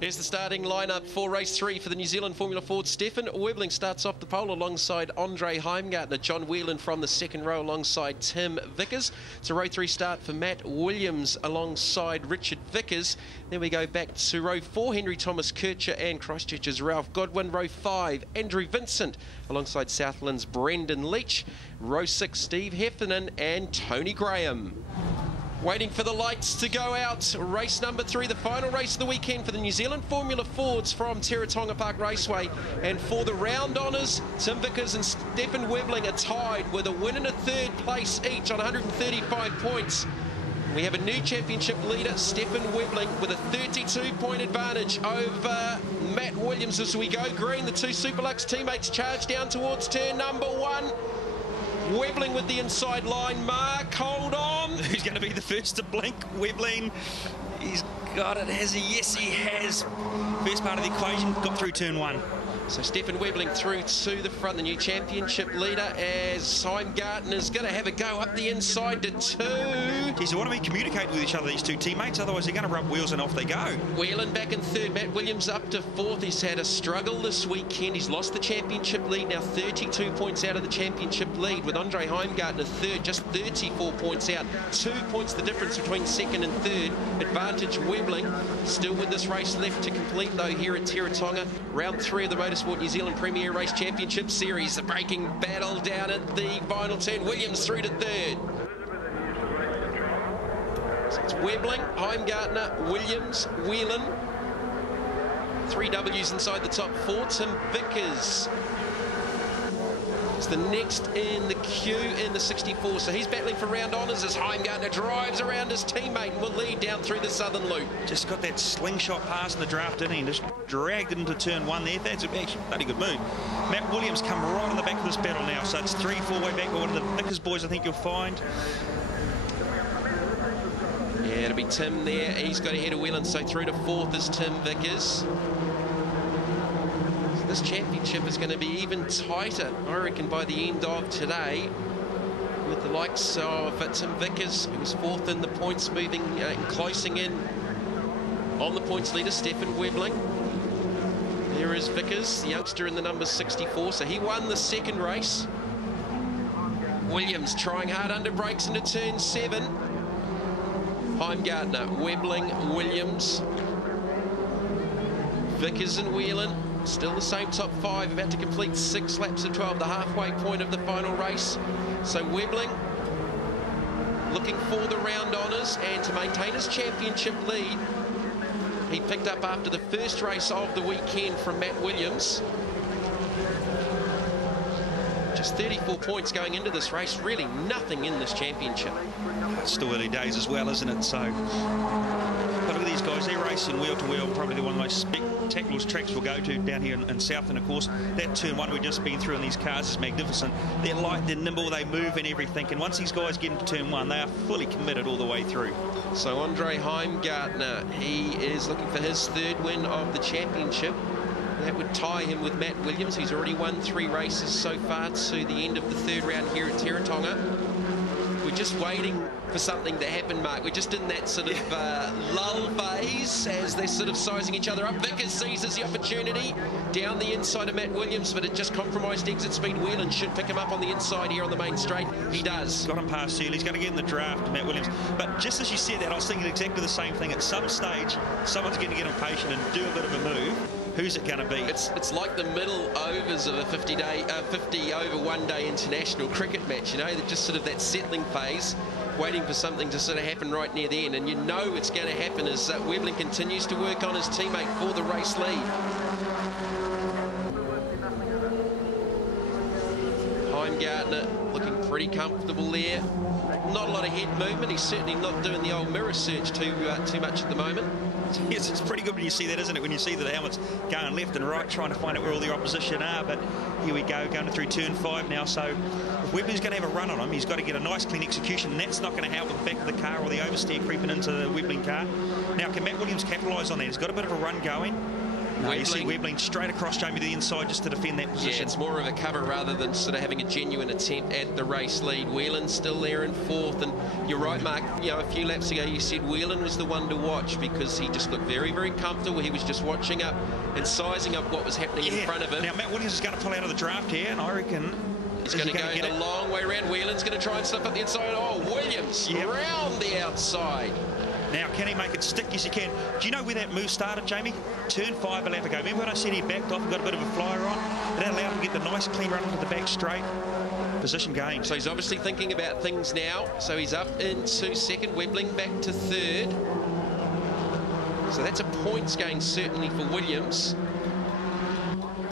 Here's the starting lineup for race 3 for the New Zealand Formula Ford. Stefan Webbling starts off the pole alongside Andre Heimgartner. John Whelan from the second row alongside Tim Vickers. It's a row 3 start for Matt Williams alongside Richard Vickers. Then we go back to row 4, Henry Thomas Kircher and Christchurch's Ralph Godwin. Row 5, Andrew Vincent alongside Southland's Brendan Leach. Row 6, Steve Heffernan and Tony Graham. Waiting for the lights to go out. Race number 3, the final race of the weekend for the New Zealand Formula Fords from Teretonga Park Raceway. And for the round honours, Tim Vickers and Stefan Webbling are tied with a win and a third place each on 135 points. We have a new championship leader, Stefan Webbling, with a 32-point advantage over Matt Williams as we go green. The two Superlux teammates charge down towards turn number 1. Webbling with the inside line. Mark, hold on. Who's going to be the first to blink? Webbling. He's got it, has he? Yes, he has. First part of the equation, got through turn 1. So Stefan Webbling through to the front, the new championship leader, as Heimgartner's going to have a go up the inside to 2. Geez, they want to be communicating with each other, these two teammates, otherwise they're going to rub wheels and off they go. Whelan back in 3rd, Matt Williams up to 4th. He's had a struggle this weekend. He's lost the championship lead, now 32 points out of the championship lead, with Andre Heimgartner 3rd, just 34 points out. 2 points the difference between 2nd and 3rd. Advantage Webbling. Still with this race left to complete though here at Teretonga. Round 3 of the Motorsport New Zealand Premier Race Championship Series. The braking battle down at the final turn. Williams through to 3rd. So it's Webbling, Heimgartner, Williams, Whelan. 3 W's inside the top 4. Tim Vickers is the next in the queue in the 64. So he's battling for round honours as Heimgartner drives around his teammate and will lead down through the southern loop. Just got that slingshot pass in the draft, didn't he? And just dragged it into turn 1 there. That's actually a bloody good move. Matt Williams come right on the back of this battle now. So it's 3-4 way back. But one of the Vickers boys I think you'll find. Yeah, it'll be Tim there. He's got ahead of Whelan. So through to 4th is Tim Vickers. This championship is going to be even tighter, I reckon, by the end of today, with the likes of Tim Vickers, who was 4th in the points, moving and closing in on the points leader, Stefan Webbling. There is Vickers, the youngster in the number 64, so he won the 2nd race. Williams trying hard under brakes into turn 7. Heimgartner, Webbling, Williams, Vickers and Whelan. Still the same top 5, about to complete 6 laps of 12, the halfway point of the final race. So Webbling looking for the round honours and to maintain his championship lead. He picked up after the first race of the weekend from Matt Williams. Just 34 points going into this race, really nothing in this championship. It's still early days as well, isn't it? So, but look at these guys, they're racing wheel to wheel, probably one of the most spectacular tracks we'll go to down here in South. And of course, that turn 1 we've just been through in these cars is magnificent. They're light, they're nimble, they move and everything. And once these guys get into turn 1, they are fully committed all the way through. So Andre Heimgartner, he is looking for his 3rd win of the championship. That would tie him with Matt Williams, who's already won 3 races so far to the end of the 3rd round here at Teretonga. We're just waiting for something to happen, Mark. We're just in that sort of lull phase as they're sort of sizing each other up. Vickers seizes the opportunity down the inside of Matt Williams, but it just compromised exit speed. Whelan should pick him up on the inside here on the main straight. He does. Got him past early. He's going to get in the draft, Matt Williams. But just as you said that, I was thinking exactly the same thing. At some stage, someone's going to get impatient and do a bit of a move. Who's it going to be? It's like the middle overs of a 50 over one-day international cricket match. You know, they're just sort of that settling phase, waiting for something to sort of happen right near the end. And you know it's going to happen as Webbling continues to work on his teammate for the race lead. Heimgartner looking pretty comfortable there. Not a lot of head movement. He's certainly not doing the old mirror search too much at the moment. Yes, it's pretty good when you see that, isn't it? When you see that the helmet's going left and right, trying to find out where all the opposition are. But here we go, going through turn 5 now. So if Webbling's going to have a run on him, he's got to get a nice clean execution, and that's not going to help with the back of the car or the oversteer creeping into the Webbling car. Now, can Matt Williams capitalise on that? He's got a bit of a run going. No, you see Webbling straight across Jamie to the inside just to defend that position. Yeah, it's more of a cover rather than sort of having a genuine attempt at the race lead. Whelan's still there in fourth, and you're right, Mark, you know, a few laps ago you said Whelan was the one to watch because he just looked very, very comfortable. He was just watching up and sizing up what was happening in front of him. Now, Matt Williams is going to pull out of the draft here, and I reckon he's going to go a long way around. Whelan's going to try and slip up the inside. Oh, Williams round the outside. Now, can he make it stick? Yes, he can. Do you know where that move started, Jamie? Turn 5 a lap ago. Remember when I said he backed off and got a bit of a flyer on? That allowed him to get the nice clean run into the back straight. Position gained. So he's obviously thinking about things now. So he's up into second, Webbling back to third. So that's a points gain certainly for Williams.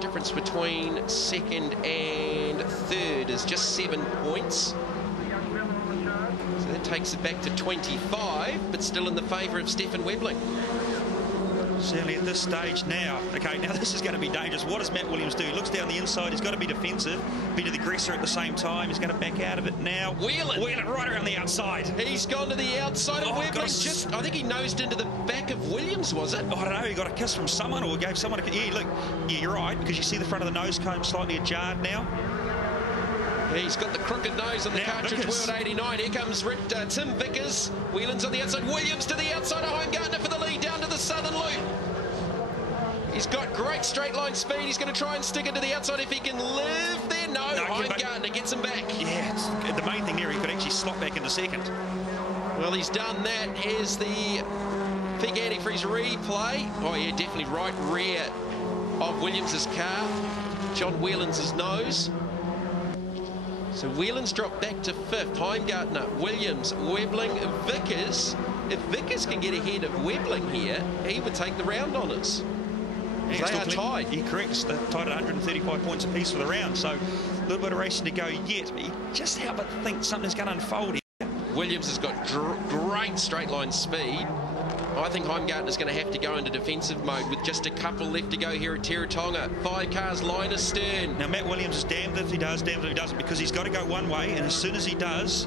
Difference between second and third is just 7 points. So that takes it back to 25, but still in the favour of Stefan Webbling. Certainly at this stage now. Okay, now this is going to be dangerous. What does Matt Williams do? He looks down the inside. He's got to be defensive, be the aggressor at the same time. He's going to back out of it now. Whelan right around the outside. He's gone to the outside of Webbling. I think he nosed into the back of Williams, was it? I don't know. He got a kiss from someone or gave someone a... Yeah, look. Yeah, you're right, because you see the front of the nose cone slightly ajar now. He's got the crooked nose on the cartridge World 89. Here comes Tim Vickers. Whelan's on the outside. Williams to the outside of Heimgartner for the lead down to the southern loop. He's got great straight line speed. He's going to try and stick it to the outside if he can live there. No, Heimgartner gets him back. Yeah, the main thing there, he could actually slot back into second. Well, he's done that. Here's the big antifreeze replay. Oh, yeah, definitely right rear of Williams' car. John Whelan's nose. So Whelan's dropped back to fifth. Heimgartner, Williams, Webbling, Vickers. If Vickers can get ahead of Webbling here, he would take the round honours. They are tied. You're correct. They're tied at 135 points apiece for the round. So a little bit of racing to go yet. But you just how but think something's going to unfold here. Williams has got great straight line speed. I think Heimgartner's going to have to go into defensive mode with just a couple left to go here at Teretonga. 5 cars line astern. Now Matt Williams is damned if he does, damned if he doesn't, because he's got to go one way, and as soon as he does,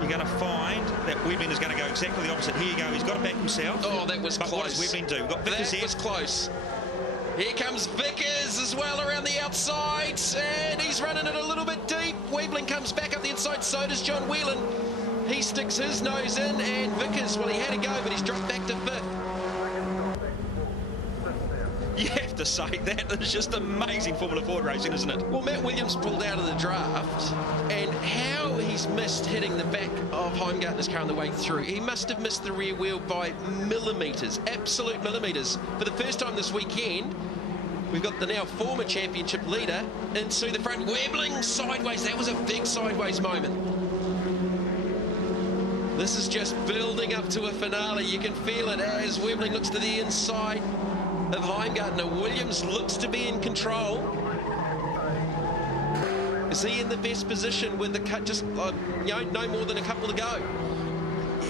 you're going to find that Webbling is going to go exactly the opposite. Here you go. He's got to back himself. Oh, that was close. What does Webbling do? We've got Vickers that was close. Here comes Vickers as well around the outside, and he's running it a little bit deep. Webbling comes back up the inside, so does John Whelan. He sticks his nose in, and Vickers, well, he had to go, but he's dropped back to fifth. You have to say, that is just amazing Formula Ford racing, isn't it? Well, Matt Williams pulled out of the draft, and how he's missed hitting the back of Heimgartner's car on the way through. He must have missed the rear wheel by millimetres, absolute millimetres. For the first time this weekend, we've got the now former championship leader into the front. Webbling sideways. That was a big sideways moment. This is just building up to a finale. You can feel it as Webbling looks to the inside of Heimgartner. Williams looks to be in control. Is he in the best position with the cut just no more than a couple to go?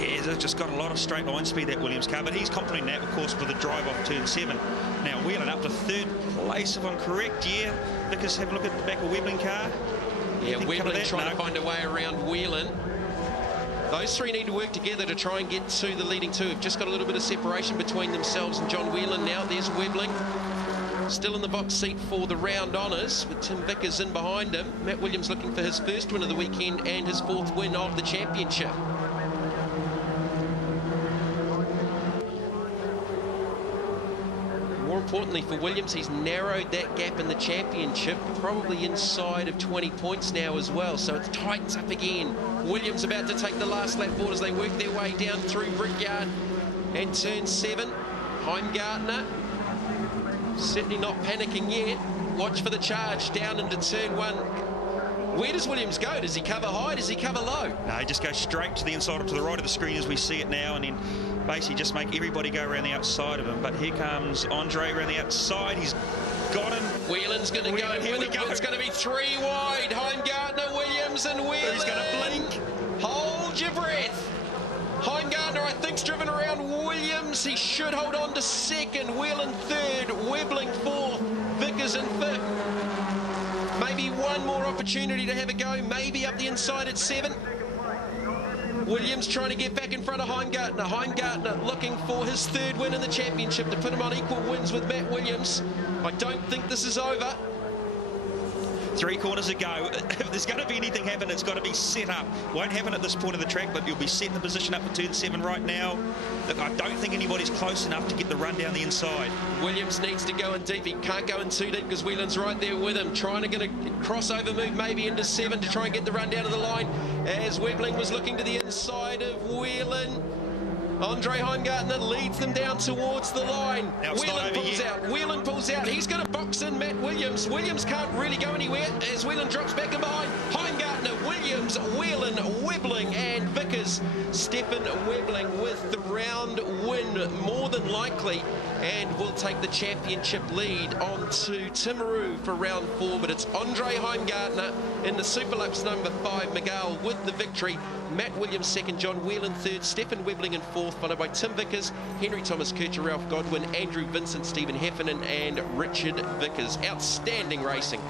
Yeah, they've just got a lot of straight line speed, that Williams car, but he's confident in that, of course, with the drive off turn 7. Now Whelan up to third place, if I'm correct. Yeah, because have a look at the back of Webbling car. Yeah, Webbling trying to find a way around Whelan. Those three need to work together to try and get to the leading two. Have just got a little bit of separation between themselves and John Whelan now. There's Webbling. Still in the box seat for the round honours with Tim Vickers in behind him. Matt Williams looking for his first win of the weekend and his 4th win of the championship. More importantly for Williams, he's narrowed that gap in the championship, probably inside of 20 points now as well, so it tightens up again. Williams about to take the last lap forward as they work their way down through Brickyard and turn 7. Heimgartner certainly not panicking yet. Watch for the charge down into turn 1. Where does Williams go? Does he cover high? Does he cover low? No, he just goes straight to the inside or to the right of the screen as we see it now, and then basically just make everybody go around the outside of him. But here comes Andre around the outside. He's got him. Whelan's going to go. Here we go. It's going to be 3 wide. Heimgartner, Williams and Whelan. He's going to blink. Hold your breath. Heimgartner, I think, is driven around Williams. He should hold on to second. Whelan third. Webbling fourth. Vickers in fifth. Maybe one more opportunity to have a go. Maybe up the inside at 7. Williams trying to get back in front of Heimgartner. Heimgartner looking for his third win in the championship to put him on equal wins with Matt Williams. I don't think this is over. 3 corners to go. If there's going to be anything happen, it's got to be set up. Won't happen at this point of the track, but you'll be setting the position up for turn 7 right now. Look, I don't think anybody's close enough to get the run down the inside. Williams needs to go in deep. He can't go in too deep because Whelan's right there with him, trying to get a crossover move maybe into 7 to try and get the run down to the line. As Webbling was looking to the inside of Whelan. Andre Heimgartner leads them down towards the line. Whelan pulls out. Whelan pulls out. He's going to box in Matt Williams. Williams can't really go anywhere as Whelan drops back in behind. Heimgartner, Williams, Whelan, Webbling and Vickers. Stefan Webbling with the round win more than likely, and will take the championship lead on to Timaru for round 4. But it's Andre Heimgartner in the Superlux number 5, Miguel with the victory. Matt Williams second, John Whelan third, Stefan Webbling in fourth, followed by Tim Vickers, Henry Thomas Kircher, Ralph Godwin, Andrew Vincent, Stephen Heffernan and Richard Vickers. Outstanding racing.